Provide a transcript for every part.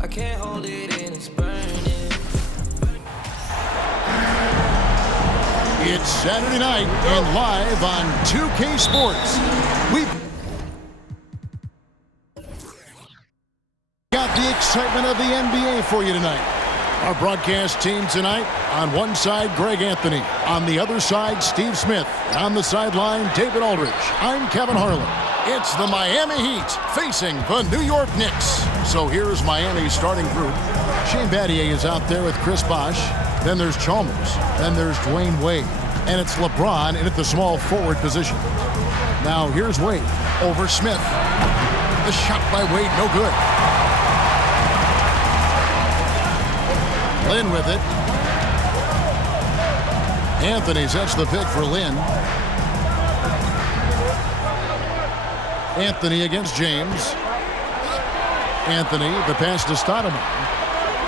I can't hold it in, it's burning. It's Saturday night and live on 2K Sports. We've got the excitement of the NBA for you tonight. Our broadcast team tonight, on one side, Greg Anthony. On the other side, Steve Smith. And on the sideline, David Aldridge. I'm Kevin Harlan. It's the Miami Heat facing the New York Knicks. So here's Miami's starting group. Shane Battier is out there with Chris Bosh. Then there's Chalmers. Then there's Dwayne Wade. And it's LeBron in at the small forward position. Now here's Wade over Smith. The shot by Wade, no good. Lynn with it. Anthony sets the pick for Lynn. Anthony against James. Anthony, the pass to Stoudemire.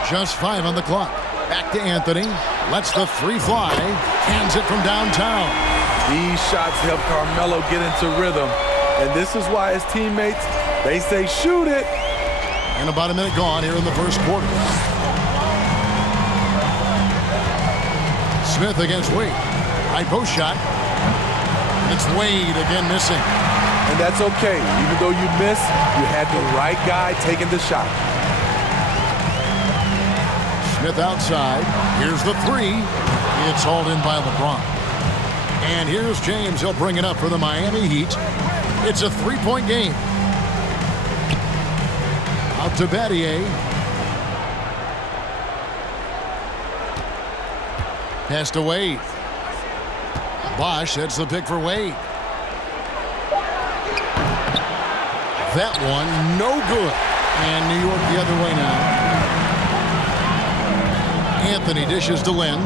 Just 5 on the clock. Back to Anthony. Lets the three fly. Hands it from downtown. These shots help Carmelo get into rhythm. And this is why his teammates, they say shoot it. And about a minute gone here in the first quarter. Smith against Wade. High post shot. It's Wade again missing. And that's okay. Even though you miss, you had the right guy taking the shot. Smith outside. Here's the three. It's hauled in by LeBron. And here's James. He'll bring it up for the Miami Heat. It's a three-point game. Out to Battier. Pass to Wade. Bosh sets the pick for Wade. That one, no good. And New York the other way now. Anthony dishes to Lynn.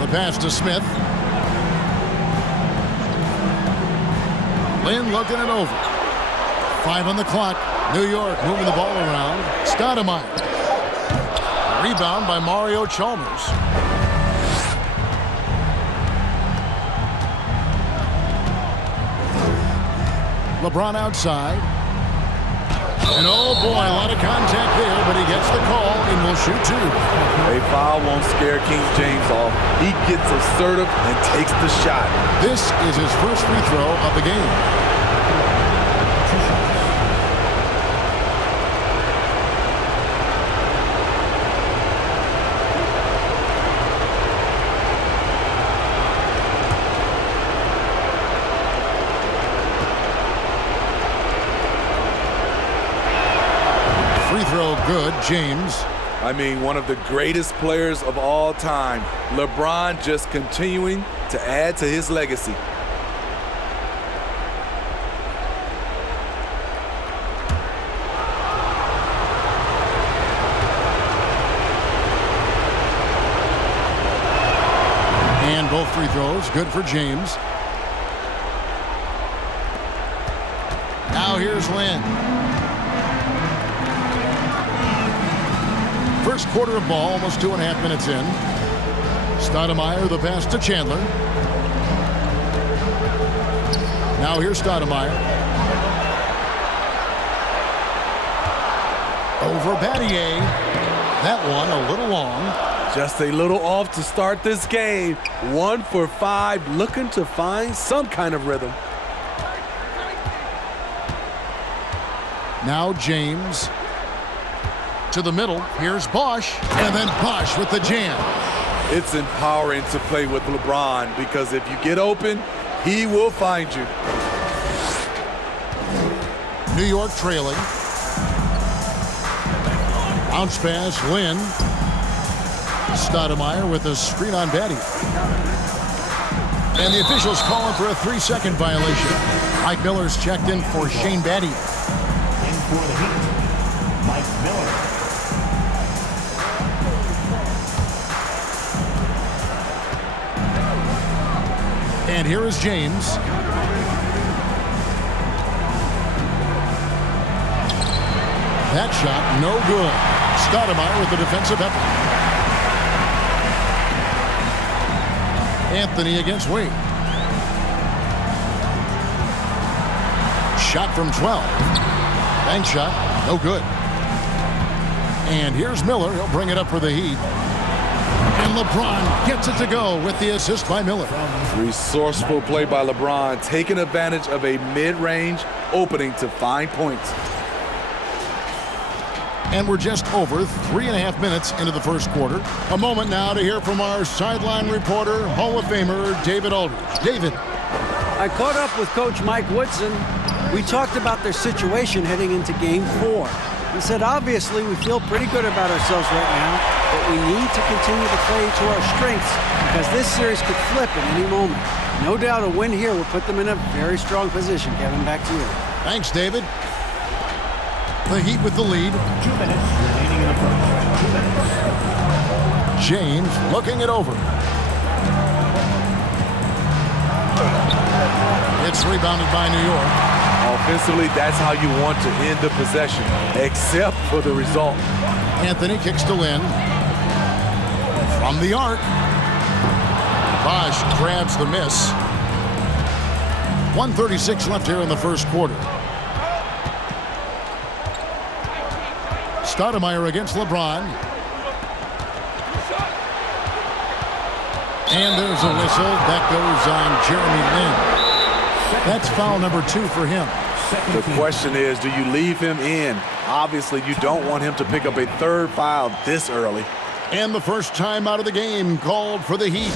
The pass to Smith. Lynn looking it over. 5 on the clock. New York moving the ball around. Stoudemire. Rebound by Mario Chalmers. LeBron outside. And oh boy, a lot of contact there, but he gets the call and will shoot two. A foul won't scare King James off. He gets assertive and takes the shot. This is his first free throw of the game. Good, James. I mean, one of the greatest players of all time. LeBron just continuing to add to his legacy. And both free throws, good for James. Now here's Lynn. First quarter of ball, almost 2.5 minutes in. Stoudemire, the pass to Chandler. Now here's Stoudemire. Over Battier. That one a little long. Just a little off to start this game. 1 for 5, looking to find some kind of rhythm. Now James. To the middle, here's Bosh, and then Bosh with the jam. It's empowering to play with LeBron because if you get open, he will find you. New York trailing. Bounce pass, Lynn. Stoudemire with a screen on Battier. And the officials calling for a 3-second violation. Mike Miller's checked in for Shane Battier. In for the Heat, Mike Miller. And here is James. That shot, no good. Stoudemire with the defensive effort. Anthony against Wade. Shot from 12. Bank shot, no good. And here's Miller. He'll bring it up for the Heat. And LeBron gets it to go with the assist by Miller. Resourceful play by LeBron, taking advantage of a mid-range opening to find points. And we're just over 3.5 minutes into the first quarter. A moment now to hear from our sideline reporter, Hall of Famer David Aldridge. David. I caught up with Coach Mike Woodson. We talked about their situation heading into Game 4. He said, obviously, we feel pretty good about ourselves right now, but we need to continue to play to our strengths because this series could flip at any moment. No doubt a win here will put them in a very strong position. Kevin, back to you. Thanks, David. The Heat with the lead. 2 minutes remaining in the first. 2 minutes. James looking it over. It's rebounded by New York. Offensively, that's how you want to end the possession, except for the result. Anthony kicks to Lynn. From the arc. Bosch grabs the miss. 1:36 left here in the first quarter. Stoudemire against LeBron. And there's a whistle. That goes on Jeremy Lin. That's foul number 2 for him. The question is, do you leave him in? Obviously, you don't want him to pick up a third foul this early. And the first time out of the game called for the Heat.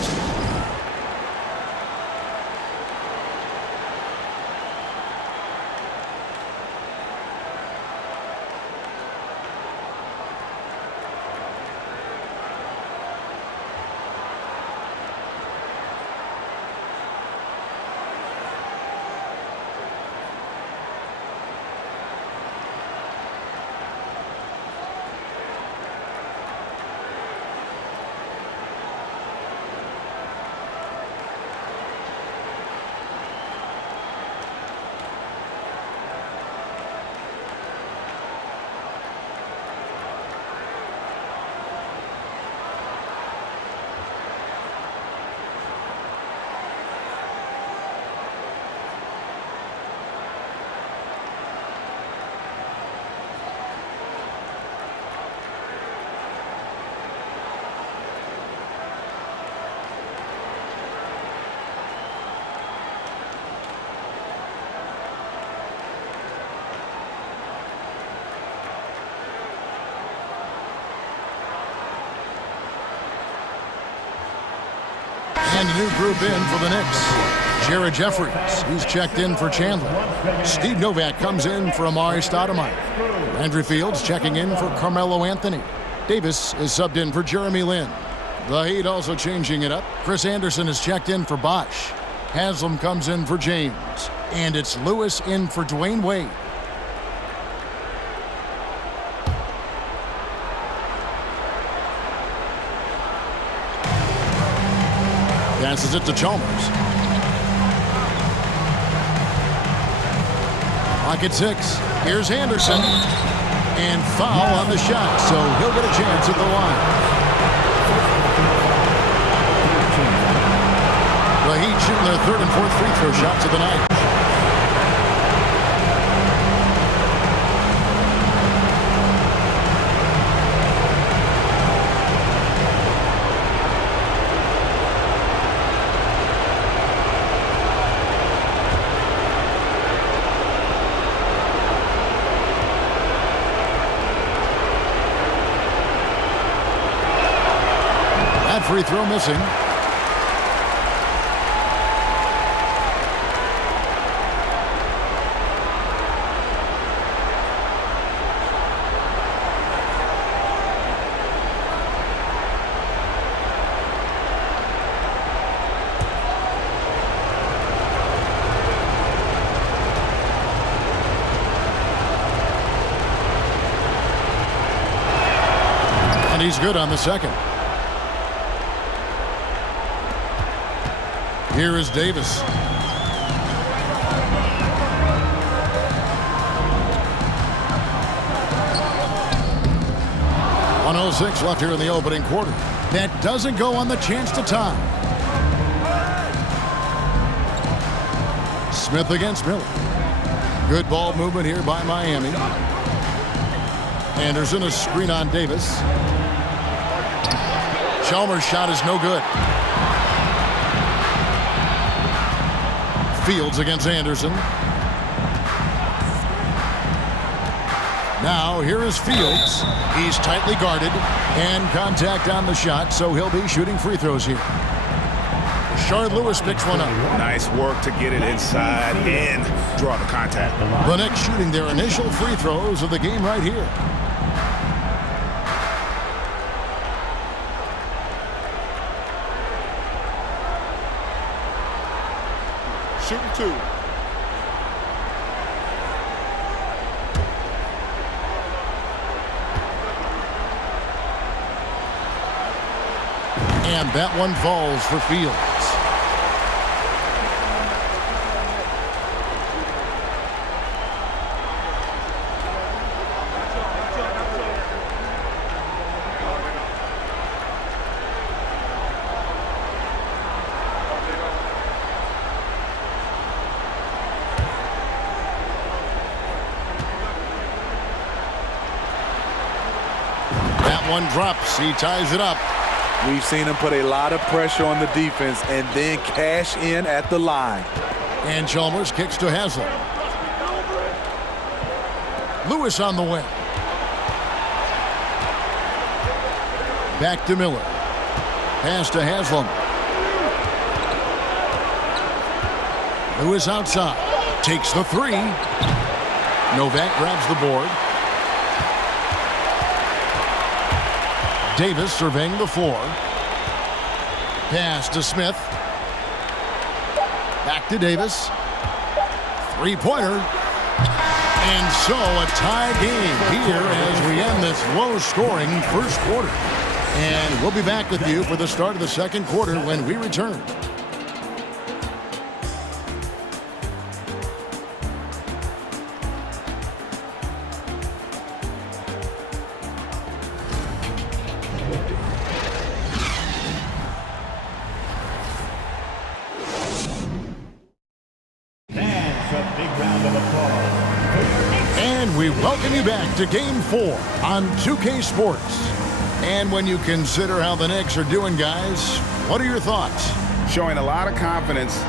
And a new group in for the Knicks. Jared Jeffries, he's checked in for Chandler. Steve Novak comes in for Amari Stoudemire. Andrew Fields checking in for Carmelo Anthony. Davis is subbed in for Jeremy Lin. The Heat also changing it up. Chris Anderson is checked in for Bosch. Haslam comes in for James. And it's Lewis in for Dwayne Wade. Passes it to Chalmers. Pocket 6. Here's Anderson. And foul on the shot, so he'll get a chance at the line. The Heat shooting their third and fourth free throw shots of the night. Free throw missing. And he's good on the second. Here is Davis. .106 left here in the opening quarter. That doesn't go on the chance to tie. Smith against Miller. Good ball movement here by Miami. Anderson, a screen on Davis. Chalmers' shot is no good. Fields against Anderson. Now here is Fields. He's tightly guarded and contact on the shot, so he'll be shooting free throws here. Rashard Lewis picks one up. Nice work to get it inside and draw the contact. The Knicks shooting their initial free throws of the game right here. Shooting 2. And that one falls for Fields. That one drops. He ties it up. We've seen him put a lot of pressure on the defense and then cash in at the line. And Chalmers kicks to Haslam. Lewis on the wing. Back to Miller. Pass to Haslam. Lewis outside. Takes the three. Novak grabs the board. Davis surveying the floor. Pass to Smith. Back to Davis. Three-pointer. And so a tie game here as we end this low-scoring first quarter. And we'll be back with you for the start of the second quarter when we return. And we welcome you back to Game 4 on 2K Sports. And when you consider how the Knicks are doing, guys, what are your thoughts? Showing a lot of confidence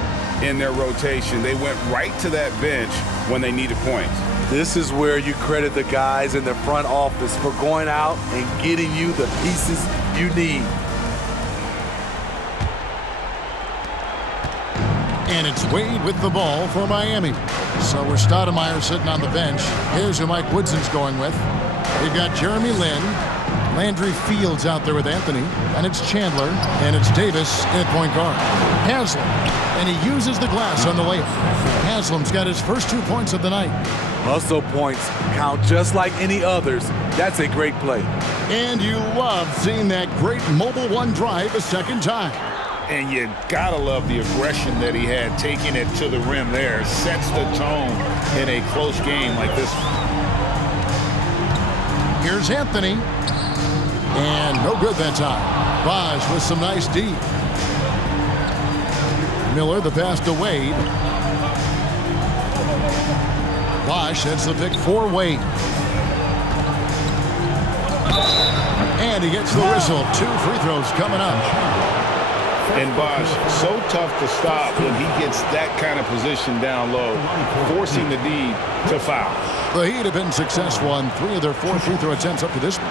in their rotation. They went right to that bench when they needed points. This is where you credit the guys in the front office for going out and getting you the pieces you need. And it's Wade with the ball for Miami. So we're Stoudemire sitting on the bench. Here's who Mike Woodson's going with. We've got Jeremy Lin, Landry Fields out there with Anthony, and it's Chandler, and it's Davis at point guard. Haslam, and he uses the glass on the layup. Haslam's got his first 2 points of the night. Hustle points count just like any others. That's a great play. And you love seeing that great mobile one drive a second time. And you gotta love the aggression that he had, taking it to the rim there. Sets the tone in a close game like this. Here's Anthony. And no good that time. Bosch with some nice D. Miller, the pass to Wade. Bosch sets the pick for Wade. And he gets the whistle. 2 free throws coming up. And Bosch, so tough to stop when he gets that kind of position down low, forcing the D to foul. The Heat have been successful on 3 of their 4 free throw attempts up to this point.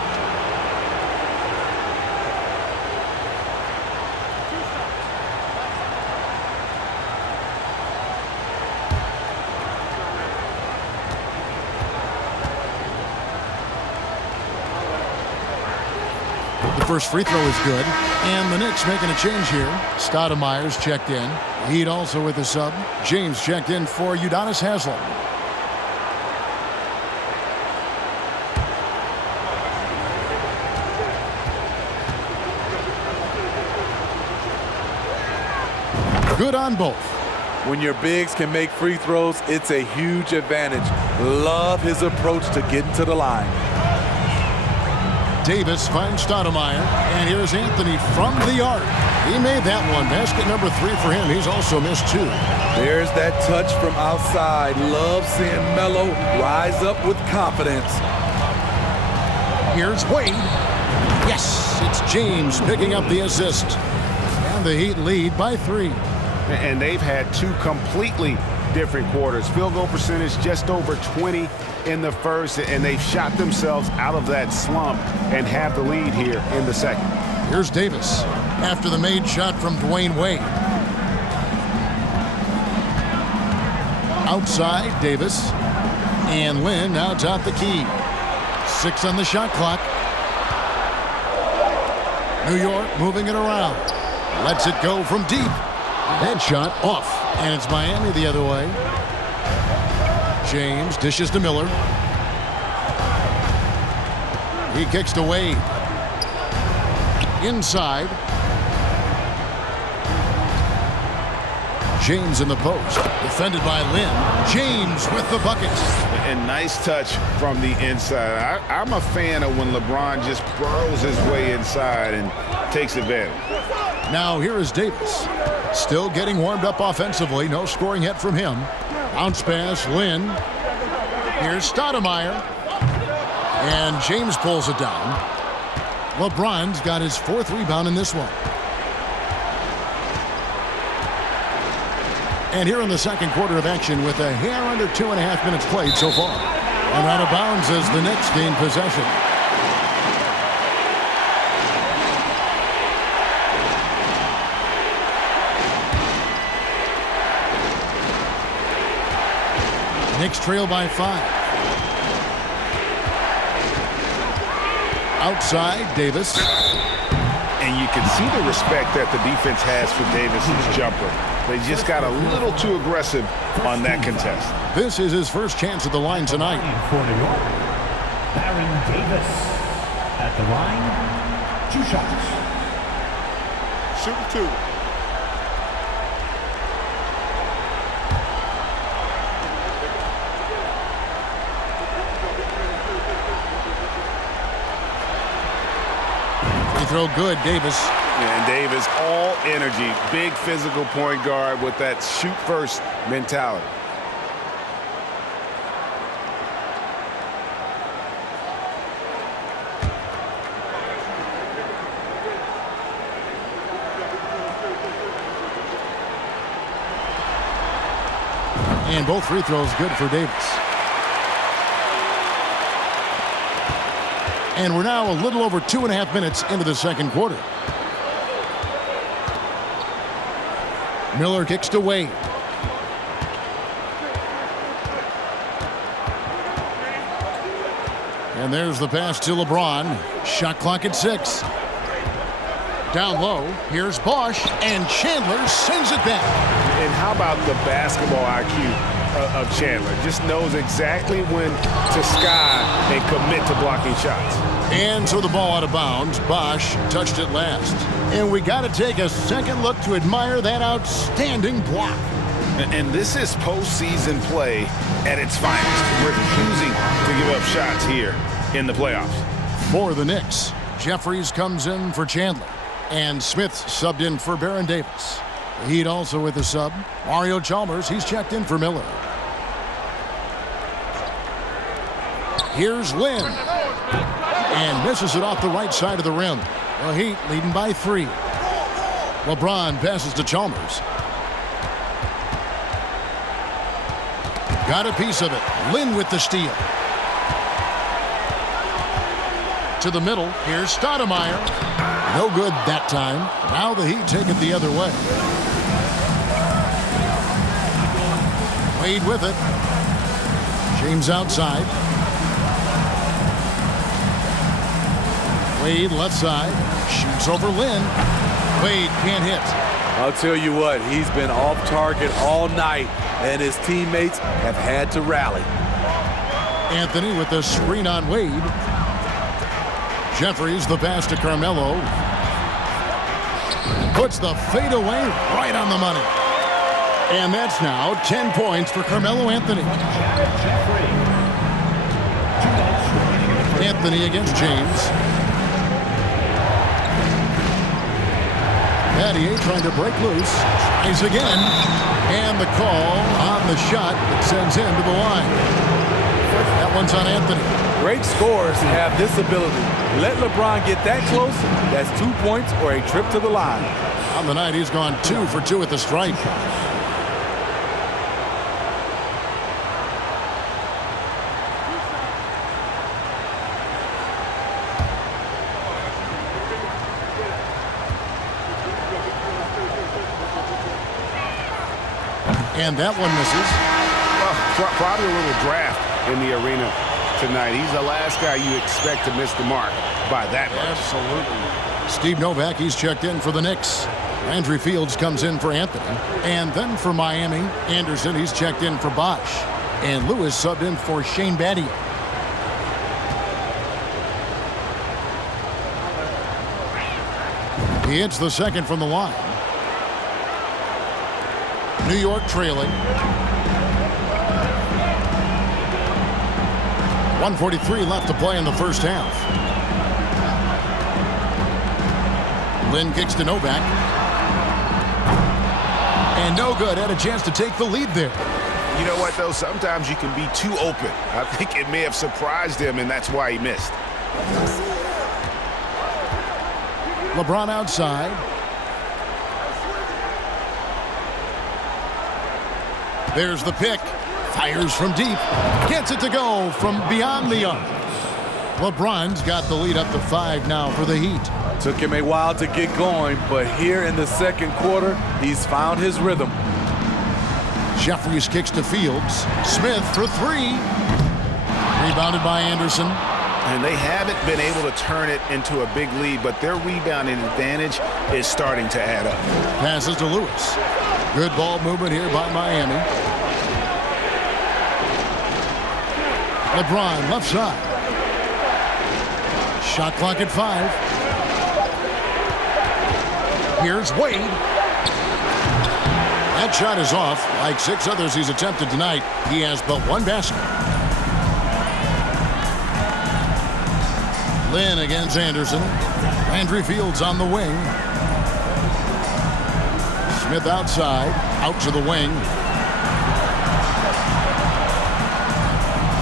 The first free throw is good. And the Knicks making a change here. Stoudemire's checked in. Heat also with the sub. James checked in for Udonis Haslam. Good on both. When your bigs can make free throws, it's a huge advantage. Love his approach to getting to the line. Davis finds Stoudemire, and here's Anthony from the arc. He made that one. Basket number 3 for him. He's also missed 2. There's that touch from outside. Love seeing Melo rise up with confidence. Here's Wade. Yes, it's James picking up the assist. And the Heat lead by 3. And they've had 2 completely different quarters. Field goal percentage just over 20 in the first, and they've shot themselves out of that slump and have the lead here in the second. Here's Davis after the made shot from Dwayne Wade. Outside, Davis. And Lynn now top the key. 6 on the shot clock. New York moving it around. Lets it go from deep. That shot off. And it's Miami the other way. James dishes to Miller. He kicks to Wade. Inside. James in the post. Defended by Lynn. James with the bucket. And nice touch from the inside. I'm a fan of when LeBron just burrows his way inside and takes advantage. Now here is Davis. Still getting warmed up offensively. No scoring yet from him. Bounce pass, Lynn. Here's Stoudemire. And James pulls it down. LeBron's got his 4th rebound in this one. And here in the second quarter of action with a hair under 2.5 minutes played so far. And out of bounds as the Knicks gain possession. Knicks trail by 5. Outside, Davis. And you can see the respect that the defense has for Davis's jumper. They just got a little too aggressive on that contest. This is his first chance at the line tonight. For New York, Baron Davis at the line. 2 shots. Shooting 2. Throw good, Davis. And Davis, all energy, big physical point guard with that shoot-first mentality. And both free throws good for Davis. And we're now a little over 2.5 minutes into the second quarter. Miller kicks to Wade. And there's the pass to LeBron. Shot clock at 6. Down low, here's Bosch, and Chandler sends it back. And how about the basketball IQ of Chandler? Just knows exactly when to sky and commit to blocking shots. And so the ball out of bounds. Bosch touched it last. And we got to take a second look to admire that outstanding block. And this is postseason play at its finest, refusing to give up shots here in the playoffs. For the Knicks, Jeffries comes in for Chandler. And Smith subbed in for Baron Davis. The Heat also with a sub. Mario Chalmers, he's checked in for Miller. Here's Lynn. And misses it off the right side of the rim. The Heat leading by 3. LeBron passes to Chalmers. Got a piece of it. Lynn with the steal. To the middle. Here's Stoudemire. No good that time. Now the Heat take it the other way. Wade with it. James outside. Wade left side. Shoots over Lynn. Wade can't hit. I'll tell you what, he's been off target all night, and his teammates have had to rally. Anthony with the screen on Wade. Jeffries the pass to Carmelo. Puts the fade away right on the money. And that's now 10 points for Carmelo Anthony. Anthony against James. Battier trying to break loose. Tries again. And the call on the shot that sends him to the line. That one's on Anthony. Great scorers have this ability. Let LeBron get that close, that's 2 points or a trip to the line. On the night, he's gone 2 for 2 at the stripe. And that one misses. Well, probably a little draft in the arena tonight. He's the last guy you expect to miss the mark by that much. Absolutely. Steve Novak, he's checked in for the Knicks. Andrew Fields comes in for Anthony. And then for Miami, Anderson, he's checked in for Bosch. And Lewis subbed in for Shane Battier. He hits the second from the line. New York trailing. 1:43 left to play in the first half. Lynn kicks to Novak. And no good. Had a chance to take the lead there. You know what, though? Sometimes you can be too open. I think it may have surprised him, and that's why he missed. LeBron outside. There's the pick. Fires from deep. Gets it to go from beyond the arc. LeBron's got the lead up to 5 now for the Heat. Took him a while to get going, but here in the second quarter, he's found his rhythm. Jeffries kicks to Fields. Smith for 3. Rebounded by Anderson. And they haven't been able to turn it into a big lead, but their rebounding advantage is starting to add up. Passes to Lewis. Good ball movement here by Miami. LeBron left side. Shot clock at 5. Here's Wade. That shot is off. Like 6 others he's attempted tonight, he has but 1 basket. Lynn against Anderson. Andrew Fields on the wing. Smith outside, out to the wing.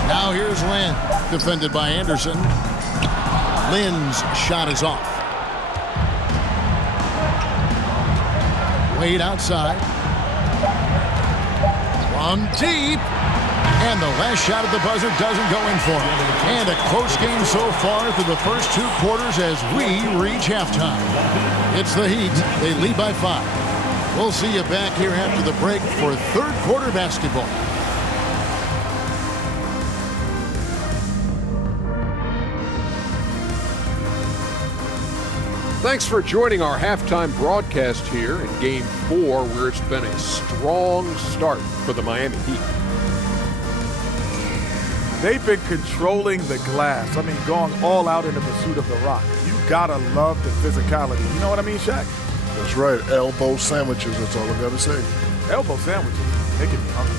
Now here's Lynn, defended by Anderson. Lynn's shot is off. Wade outside. From deep. And the last shot at the buzzer doesn't go in for him. And a close game so far through the first 2 quarters as we reach halftime. It's the Heat. They lead by 5. We'll see you back here after the break for third quarter basketball. Thanks for joining our halftime broadcast here in Game 4, where it's been a strong start for the Miami Heat. They've been controlling the glass. I mean, going all out in the pursuit of the rock. You gotta love the physicality. You know what I mean, Shaq? That's right. Elbow sandwiches. That's all I got to say. Elbow sandwiches. They can be hungry.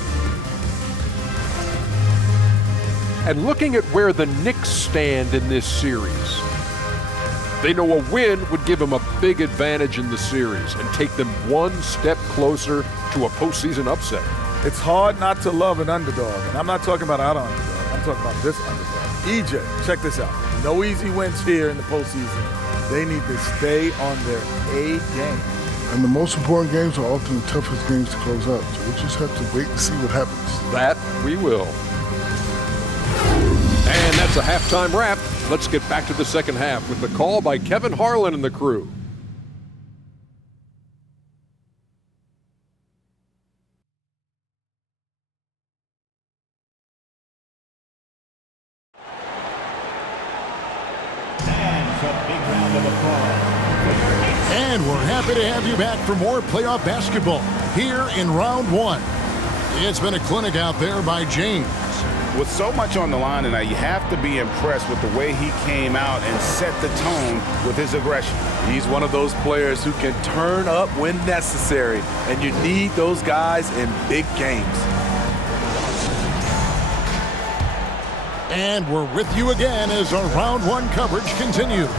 And looking at where the Knicks stand in this series, they know a win would give them a big advantage in the series and take them 1 step closer to a postseason upset. It's hard not to love an underdog. And I'm not talking about our underdog. I'm talking about this underdog. EJ, check this out. No easy wins here in the postseason. They need to stay on their A game. And the most important games are often the toughest games to close out. So we'll just have to wait and see what happens. That we will. And that's a halftime wrap. Let's get back to the second half with the call by Kevin Harlan and the crew. And we're happy to have you back for more playoff basketball here in round 1. It's been a clinic out there by James. With so much on the line tonight, you have to be impressed with the way he came out and set the tone with his aggression. He's one of those players who can turn up when necessary, and you need those guys in big games. And we're with you again as our round 1 coverage continues.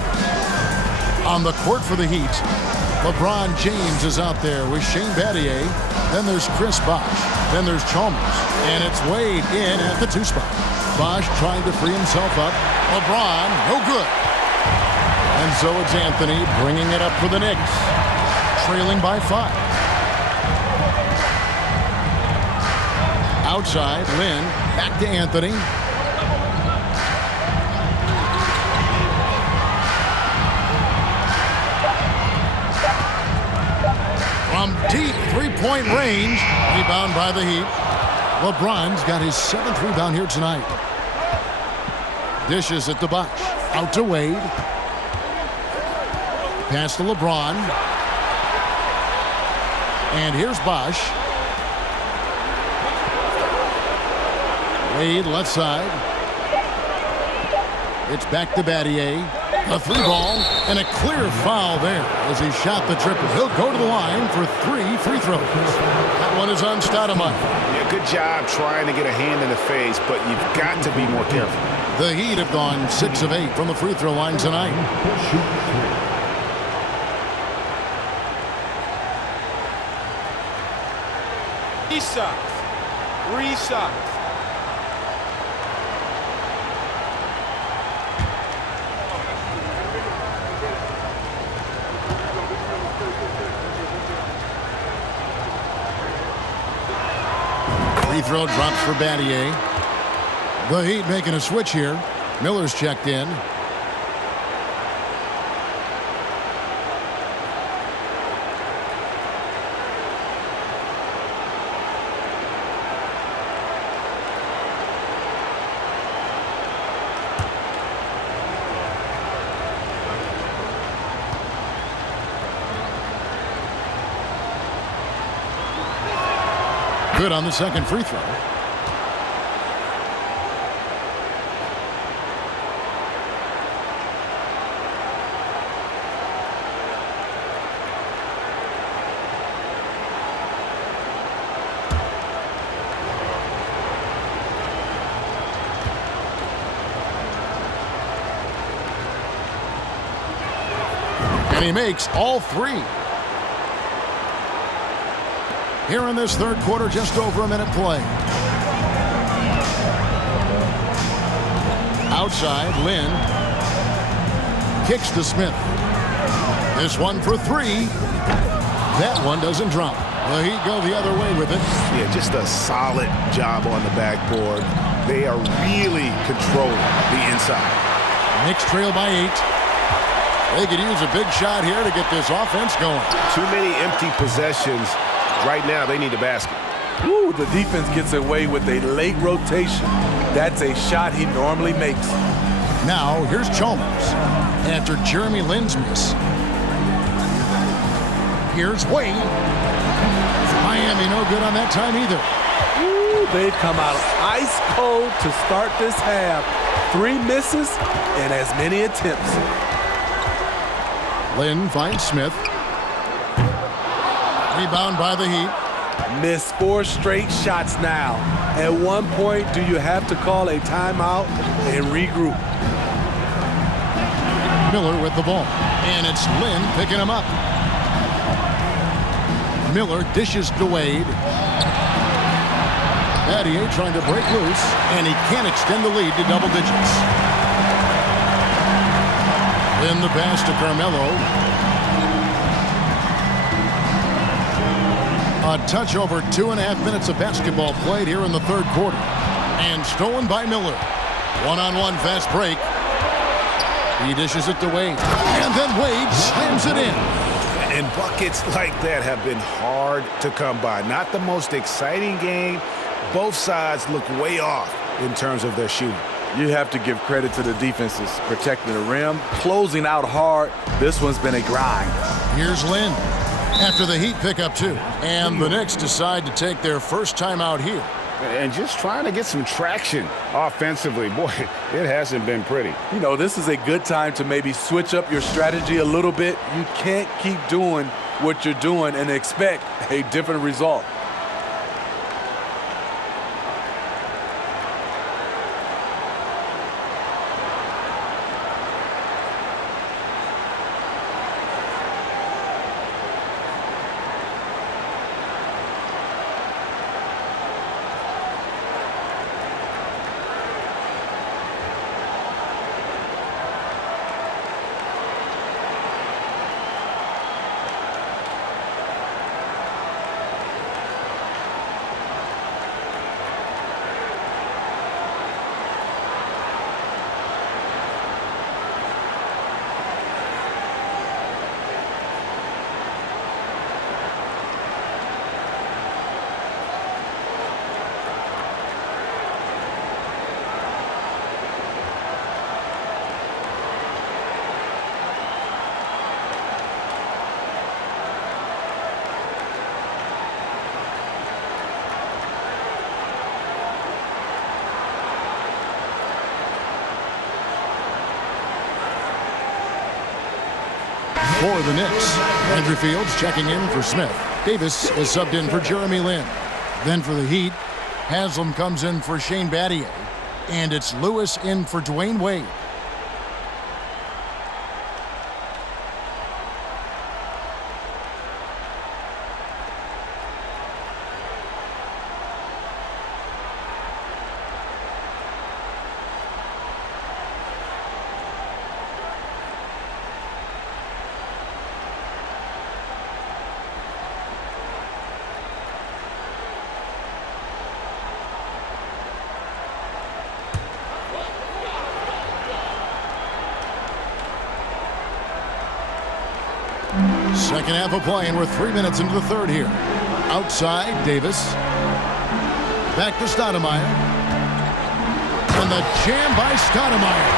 On the court for the Heat, LeBron James is out there with Shane Battier. Then there's Chris Bosh. Then there's Chalmers. And it's Wade in at the 2 spot. Bosh trying to free himself up. LeBron, no good. And so it's Anthony bringing it up for the Knicks. Trailing by 5. Outside, Lynn. Back to Anthony. From deep three-point range. Rebound by the Heat. LeBron's got his 7th rebound here tonight. Dishes at the Bosh. Out to Wade. Pass to LeBron. And here's Bosh. Wade left side. It's back to Battier. A 3-ball and a clear foul there as he shot the triple. He'll go to the line for 3 free throws. That one is on Stoudemire. Yeah, good job trying to get a hand in the face, but you've got to be more careful. The Heat have gone 6 of 8 from the free throw line tonight. Three shots. Free throw drops for Battier. The Heat making a switch here. Miller's checked in. Good on the second free throw. And he makes all 3. Here in this third quarter, just over a minute play. Outside, Lynn. Kicks to Smith. This one for 3. That one doesn't drop. The Heat go the other way with it. Yeah, just a solid job on the backboard. They are really controlling the inside. Knicks trail by 8. They could use a big shot here to get this offense going. Too many empty possessions. Right now, they need a basket. Ooh, the defense gets away with a late rotation. That's a shot he normally makes. Now, here's Chalmers after Jeremy Lin's miss. Here's Wade. Miami no good on that time either. Ooh, they've come out ice cold to start this half. 3 misses and as many attempts. Lynn finds Smith. Rebound by the Heat. Missed 4 straight shots now. At one point, do you have to call a timeout and regroup? Miller with the ball. And it's Lynn picking him up. Miller dishes to Wade. Battier trying to break loose, and he can't extend the lead to double digits. Then the pass to Carmelo. A touch over 2.5 minutes of basketball played here in the third quarter. And stolen by Miller. One-on-one fast break. He dishes it to Wade. And then Wade slams it in. And buckets like that have been hard to come by. Not the most exciting game. Both sides look way off in terms of their shooting. You have to give credit to the defenses. Protecting the rim, closing out hard. This one's been a grind. Here's Lynn. After the Heat pick up 2. And the Knicks decide to take their first time out here. And just trying to get some traction offensively. Boy, it hasn't been pretty. You know, this is a good time to maybe switch up your strategy a little bit. You can't keep doing what you're doing and expect a different result. for the Knicks. Andrew Fields checking in for Smith. Davis is subbed in for Jeremy Lin. Then for the Heat, Haslam comes in for Shane Battier. And it's Lewis in for Dwayne Wade. Second half of play, and we're 3 minutes into the third here. Outside, Davis. Back to Stoudemire. And the jam by Stoudemire.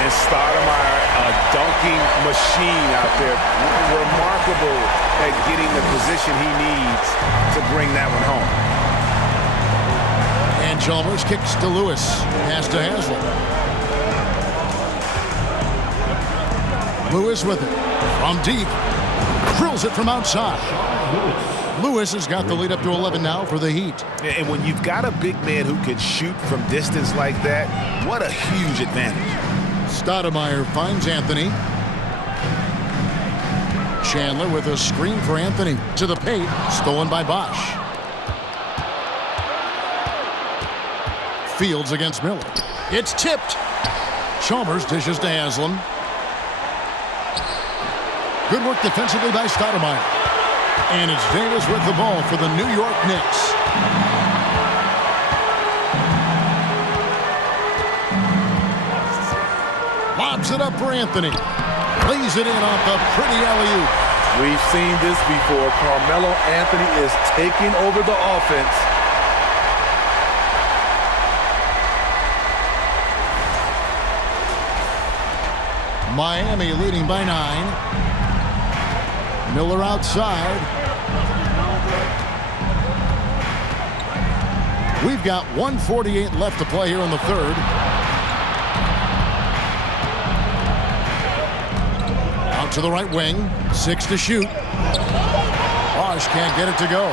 And Stoudemire, a dunking machine out there. Remarkable at getting the position he needs to bring that one home. And Chalmers kicks to Lewis. Pass to Haslam. Lewis with it. From deep. Drills it from outside. Lewis has got the lead up to 11 now for the Heat. And when you've got a big man who can shoot from distance like that, what a huge advantage. Stoudemire finds Anthony. Chandler with a screen for Anthony. To the paint. Stolen by Bosch. Fields against Miller. It's tipped. Chalmers dishes to Haslam. Good work defensively by Stoudemire. And it's Davis with the ball for the New York Knicks. Lobs it up for Anthony. Lays it in off the pretty alley-oop. We've seen this before. Carmelo Anthony is taking over the offense. Miami leading by 9. Miller outside. We've got 1:48 left to play here in the third. Out to the right wing. 6 to shoot. Bosch can't get it to go.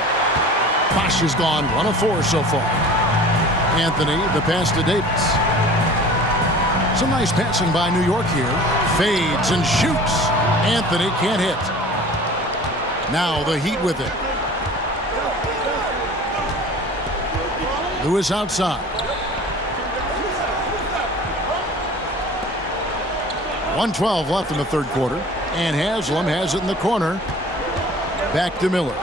Bosch is gone 1 of 4 so far. Anthony, the pass to Davis. Some nice passing by New York here. Fades and shoots. Anthony can't hit. Now the Heat with it. Lewis outside. 1:12 left in the third quarter. And Haslam has it in the corner. Back to Miller.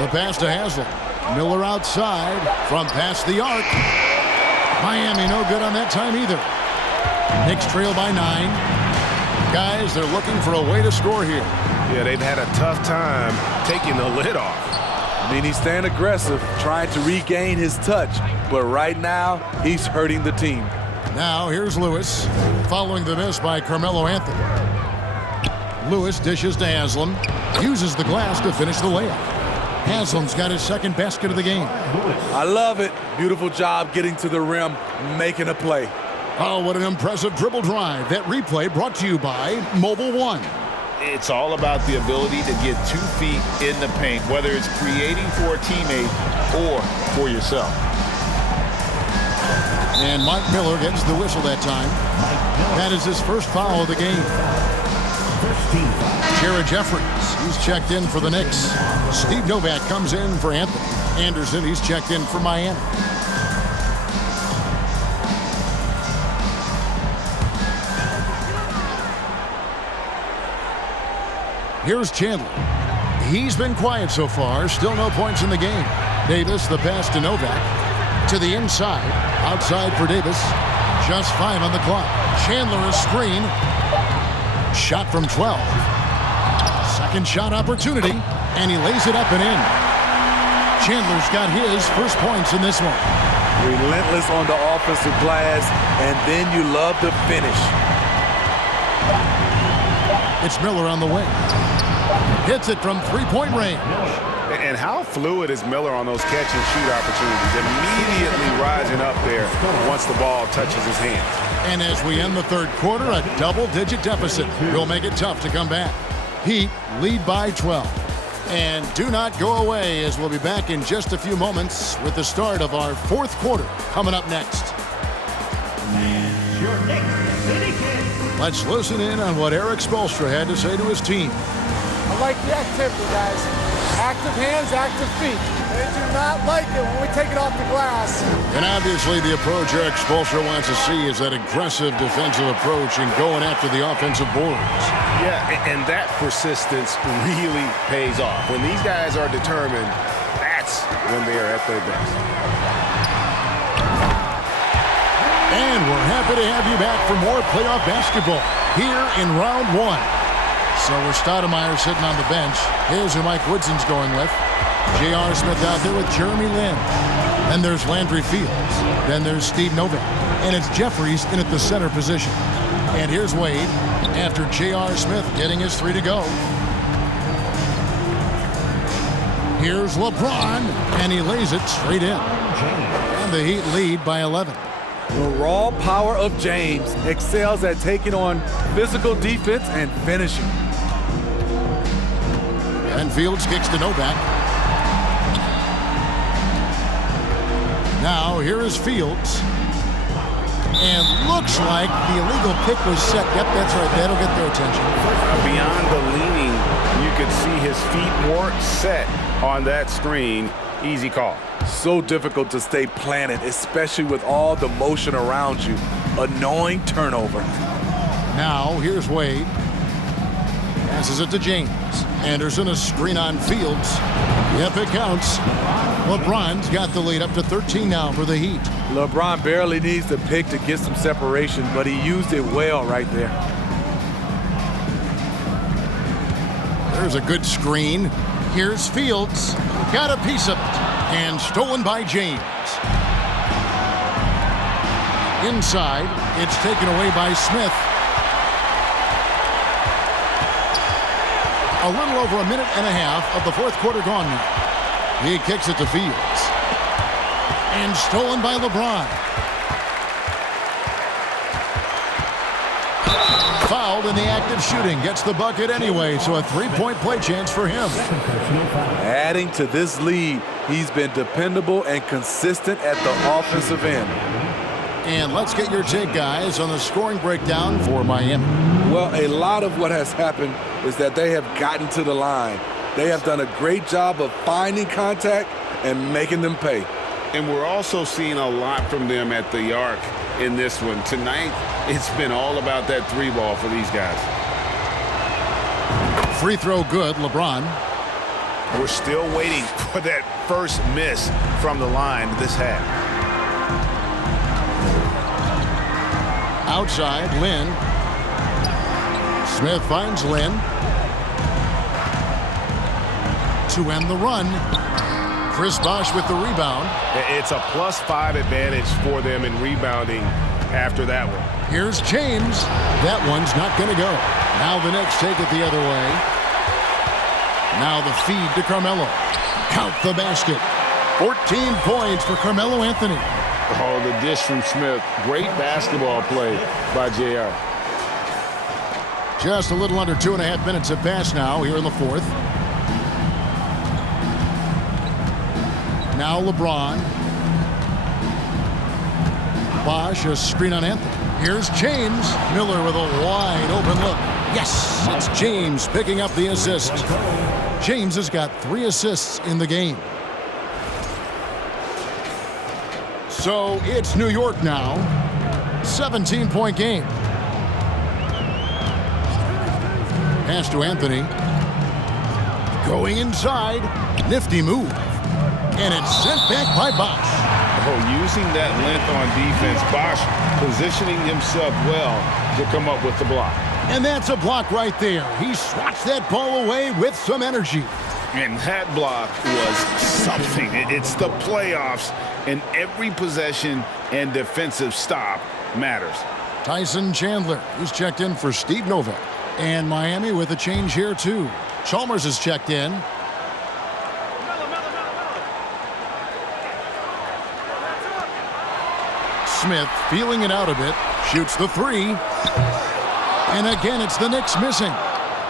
The pass to Haslam. Miller outside from past the arc. Miami no good on that time either. Knicks trail by 9. Guys, they're looking for a way to score here. Yeah, they've had a tough time taking the lid off. I mean, he's staying aggressive, trying to regain his touch. But right now, he's hurting the team. Now here's Lewis, following the miss by Carmelo Anthony. Lewis dishes to Haslam, uses the glass to finish the layup. Haslam's got his second basket of the game. I love it. Beautiful job getting to the rim, making a play. Oh, what an impressive dribble drive. That replay brought to you by Mobile One. It's all about the ability to get 2 feet in the paint, whether it's creating for a teammate or for yourself. And Mike Miller gets the whistle that time. That is his first foul of the game. Jared Jeffries, he's checked in for the Knicks. Steve Novak comes in for Anthony. Anderson, he's checked in for Miami. Here's Chandler. He's been quiet so far. Still no points in the game. Davis, the pass to Novak. To the inside. Outside for Davis. Just 5 on the clock. Chandler a screen. Shot from 12. Second shot opportunity. And he lays it up and in. Chandler's got his first points in this one. Relentless on the offensive glass, and then you love the finish. It's Miller on the wing. Hits it from 3-point range. And how fluid is Miller on those catch and shoot opportunities? Immediately rising up there once the ball touches his hands. And as we end the third quarter, a double-digit deficit will make it tough to come back. Heat lead by 12. And do not go away, as we'll be back in just a few moments with the start of our fourth quarter coming up next. Your Knicks City Kid. Let's listen in on what Eric Spoelstra had to say to his team. I like the activity, guys. Active hands, active feet. They do not like it when we take it off the glass. And obviously the approach Eric Spoelstra wants to see is that aggressive defensive approach and going after the offensive boards. Yeah, and that persistence really pays off. When these guys are determined, that's when they are at their best. And we're happy to have you back for more playoff basketball here in round one. So we're Stoudemire sitting on the bench. Here's who Mike Woodson's going with. J.R. Smith out there with Jeremy Lin. Then there's Landry Fields. Then there's Steve Novak. And it's Jeffries in at the center position. And here's Wade after J.R. Smith getting his 3 to go. Here's LeBron, and he lays it straight in. And the Heat lead by 11. The raw power of James excels at taking on physical defense and finishing. And Fields kicks to Novak. Now here is Fields. And looks like the illegal pick was set. Yep, that's right. That'll get their attention. Beyond the leaning, you could see his feet weren't set on that screen. Easy call. So difficult to stay planted, especially with all the motion around you. Annoying turnover. Now here's Wade. Passes it to James. Anderson, a screen on Fields. Yep, it counts. LeBron's got the lead up to 13 now for the Heat. LeBron barely needs the pick to get some separation, but he used it well right there. There's a good screen. Here's Fields. Got a piece of it. And stolen by James. Inside, it's taken away by Smith. A little over a minute and a half of the fourth quarter gone now. He kicks it to Fields. And stolen by LeBron. Fouled in the act of shooting. Gets the bucket anyway, so a three-point play chance for him. Adding to this lead, he's been dependable and consistent at the offensive end. And let's get your take, guys, on the scoring breakdown for Miami. Well, a lot of what has happened is that they have gotten to the line. They have done a great job of finding contact and making them pay. And we're also seeing a lot from them at the arc in this one. Tonight, it's been all about that 3-ball for these guys. Free throw good, LeBron. We're still waiting for that first miss from the line this half. Outside, Lin. Smith finds Lin. To end the run. Chris Bosh with the rebound. It's a +5 advantage for them in rebounding after that one. Here's James. That one's not going to go. Now the Knicks take it the other way. Now the feed to Carmelo. Count the basket. 14 points for Carmelo Anthony. Oh, the dish from Smith. Great basketball play by J.R. Just a little under 2.5 minutes have passed now here in the fourth. Now LeBron. Bosh, a screen on Anthony. Here's James. Miller with a wide open look. Yes, it's James picking up the assist. James has got 3 assists in the game. So it's New York now. 17-point game. Pass to Anthony. Going inside. Nifty move. And it's sent back by Bosh. Oh, using that length on defense, Bosh positioning himself well to come up with the block. And that's a block right there. He swats that ball away with some energy. And that block was something. It's the playoffs, and every possession and defensive stop matters. Tyson Chandler, who's checked in for Steve Novak. And Miami with a change here, too. Chalmers is checked in. Smith feeling it out a bit. Shoots the three. And again, it's the Knicks missing.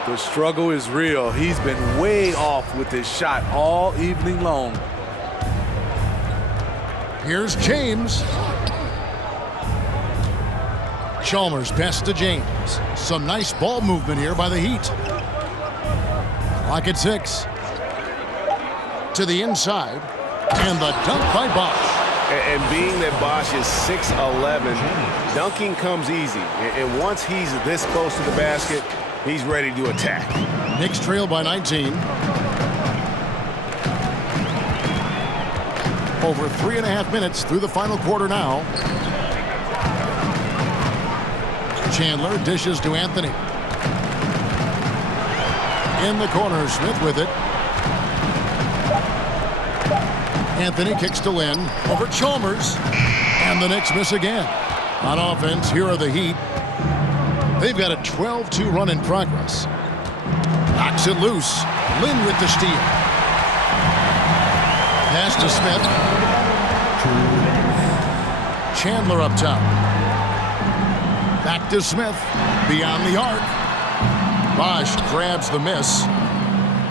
The struggle is real. He's been way off with his shot all evening long. Here's James. Chalmers pass to James. Some nice ball movement here by the Heat. Clock at 6. To the inside. And the dunk by Bosch. And being that Bosch is 6'11", dunking comes easy. And once he's this close to the basket, he's ready to attack. Knicks trail by 19. Over 3.5 minutes through the final quarter now. Chandler dishes to Anthony. In the corner, Smith with it. Anthony kicks to Lynn. Over Chalmers. And the Knicks miss again. On offense, here are the Heat. They've got a 12-2 run in progress. Knocks it loose. Lynn with the steal. Pass to Smith. Chandler up top. Back to Smith. Beyond the arc. Bosch grabs the miss.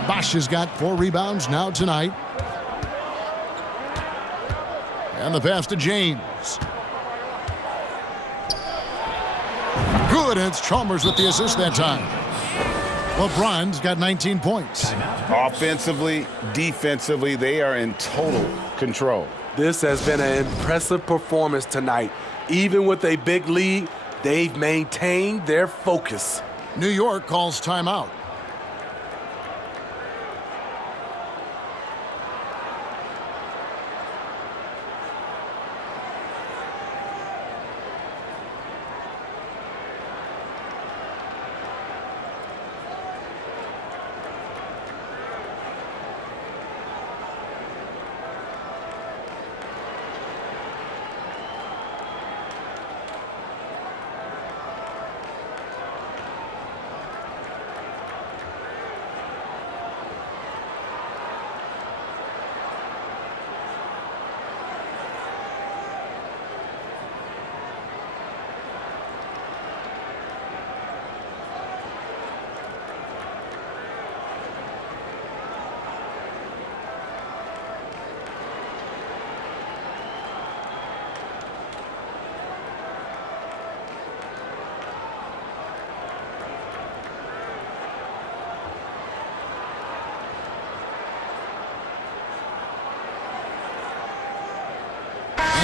Bosch has got 4 rebounds now tonight. And the pass to James. Good, and it's Chalmers with the assist that time. LeBron's got 19 points. Offensively, defensively, they are in total control. This has been an impressive performance tonight. Even with a big lead, they've maintained their focus. New York calls timeout.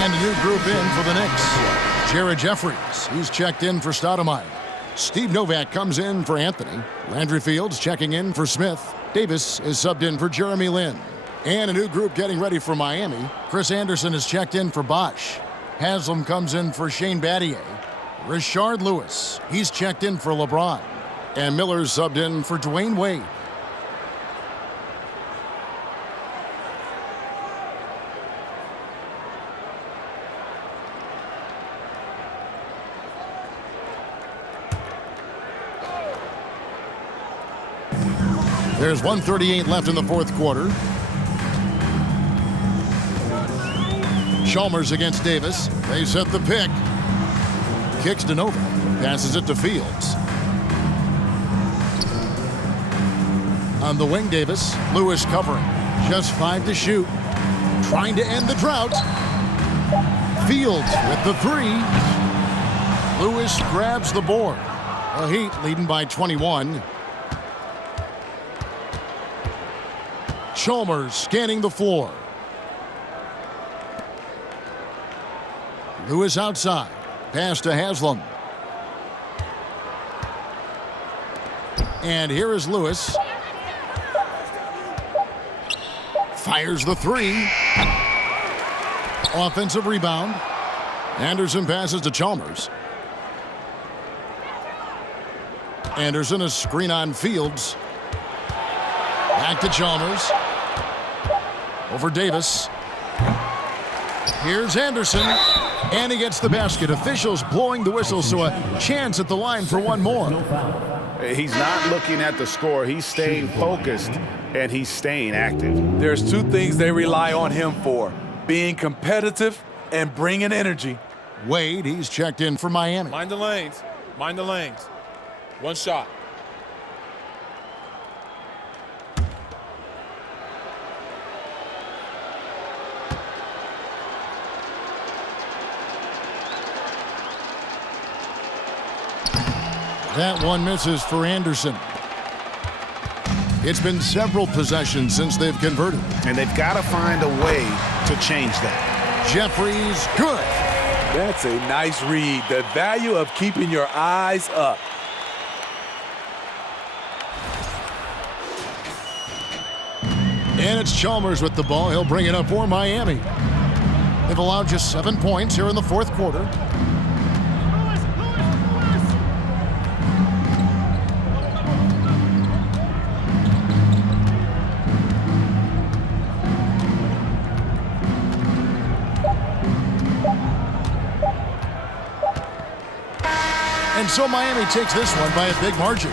And a new group in for the Knicks. Jared Jeffries, he's checked in for Stoudemire. Steve Novak comes in for Anthony. Landry Fields checking in for Smith. Davis is subbed in for Jeremy Lin. And a new group getting ready for Miami. Chris Anderson is checked in for Bosch. Haslam comes in for Shane Battier. Rashard Lewis, he's checked in for LeBron. And Miller's subbed in for Dwayne Wade. There's 1:38 left in the fourth quarter. Chalmers against Davis. They set the pick. Kicks to Novak. Passes it to Fields. On the wing, Davis. Lewis covering. Just 5 to shoot. Trying to end the drought. Fields with the 3. Lewis grabs the board. The Heat leading by 21. Chalmers scanning the floor. Lewis outside. Pass to Haslam. And here is Lewis. Fires the 3. Offensive rebound. Anderson passes to Chalmers. Anderson, a screen on Fields. Back to Chalmers. Over Davis. Here's Anderson. And he gets the basket. Officials blowing the whistle, so a chance at the line for one more. He's not looking at the score. He's staying focused, and he's staying active. There's 2 things they rely on him for: being competitive and bringing energy. Wade, he's checked in for Miami. Mind the lanes. Mind the lanes. One shot. That one misses for Anderson. It's been several possessions since they've converted. And they've got to find a way to change that. Jeffries, good. That's a nice read. The value of keeping your eyes up. And it's Chalmers with the ball. He'll bring it up for Miami. They've allowed just 7 points here in the fourth quarter. And so Miami takes this one by a big margin.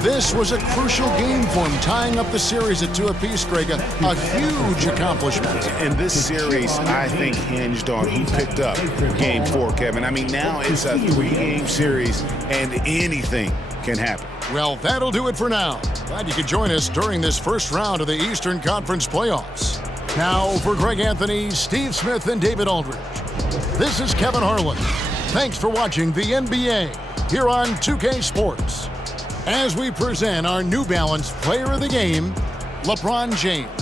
This was a crucial game for him, tying up the series at 2 apiece, Greg. A huge accomplishment. And this series, I think, hinged on who picked up Game 4, Kevin. I mean, now it's a 3-game series, and anything can happen. Well, that'll do it for now. Glad you could join us during this first round of the Eastern Conference playoffs. Now, for Greg Anthony, Steve Smith, and David Aldridge, this is Kevin Harlan. Thanks for watching the NBA here on 2K Sports, as we present our New Balance Player of the Game, LeBron James.